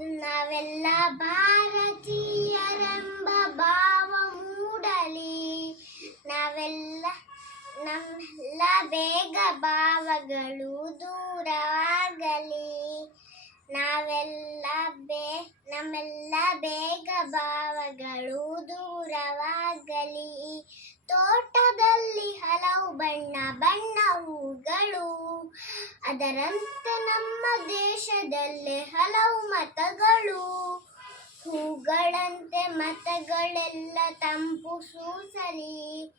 ನಾವೆಲ್ಲ ಭಾರತೀಯರೆಂಬ ಭಾವ ಮೂಡಲಿ. ನಾವೆಲ್ಲ, ನಮ್ಮೆಲ್ಲ ಬೇಗ ಭಾವಗಳು ದೂರವಾಗಲಿ. ನಾವೆಲ್ಲ ಬೇ, ನಮ್ಮೆಲ್ಲ ಬೇಗ ಭಾವಗಳು ದೂರವಾಗಲಿ. ತೋಟದಲ್ಲಿ ಹಲವು ಬಣ್ಣ ಬಣ್ಣ ಅದರಂತೆ ನಮ್ಮ ದೇಶದಲ್ಲೇ ಹಲವು ಮತಗಳು. ಹೂಗಳಂತೆ ಮತಗಳೆಲ್ಲ ತಂಪು ಸೂಸಲಿ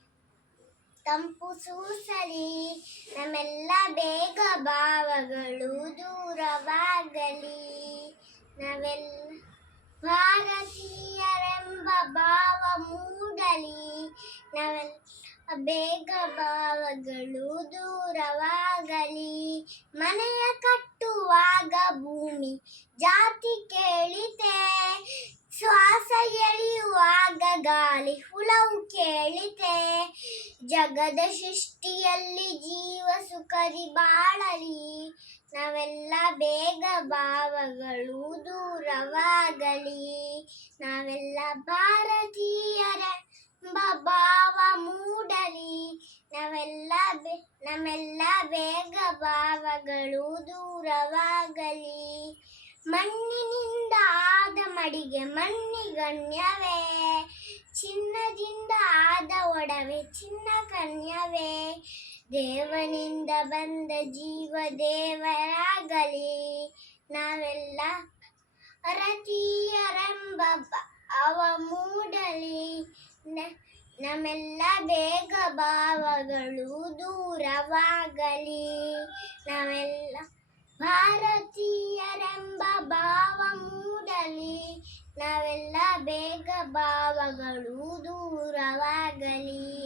ತಂಪು ಸೂಸಲಿ ನಮ್ಮೆಲ್ಲ ಬೇಗ ಭಾವಗಳು ದೂರವಾಗಲಿ. ನಾವೆಲ್ಲ ಭಾರತೀಯರೆಂಬ ಭಾವ ಮೂಡಲಿ. ನಾವೆಲ್ಲ ಬೇಗ ಭಾವಗಳು ದೂರವಾಗಲಿ. ಮನೆಯ ಕಟ್ಟುವಾಗ ಭೂಮಿ ಜಾತಿ ಕೇಳಿತೆ. ಶ್ವಾಸ ಎಳೆಯುವಾಗ ಗಾಳಿ ಹುಳವು ಕೇಳಿತೆ. ಜಗದ ಸೃಷ್ಟಿಯಲ್ಲಿ ಜೀವ ಸುಖದಿ ಬಾಳಲಿ. ನಾವೆಲ್ಲ ಬೇಗ ಭಾವಗಳು ದೂರವಾಗಲಿ. ನಾವೆಲ್ಲ ಭಾರತೀಯರೆಂಬ ನಮ್ಮೆಲ್ಲ ಬೇಗ ಭಾವಗಳು ದೂರವಾಗಲಿ. ಮಣ್ಣಿನಿಂದ ಆದ ಮಡಿಗೆ ಮಣ್ಣಿಗಣ್ಯವೇ, ಚಿನ್ನದಿಂದ ಆದ ಒಡವೆ ಚಿನ್ನ ಕನ್ಯವೇ ದೇವನಿಂದ ಬಂದ ಜೀವ ದೇವರಾಗಲಿ, ನಾವೆಲ್ಲ ರತಿಯರೆಂಬ ಅವ ಮೂಡಲಿ ನಮ್ಮೆಲ್ಲ ಬೇಗ ಭಾವಗಳು ದೂರವಾಗಲಿ. ನಾವೆಲ್ಲ ಭಾರತೀಯರೆಂಬ ಭಾವ ಮೂಡಲಿ. ನಾವೆಲ್ಲ ಬೇಗ ಭಾವಗಳು ದೂರವಾಗಲಿ.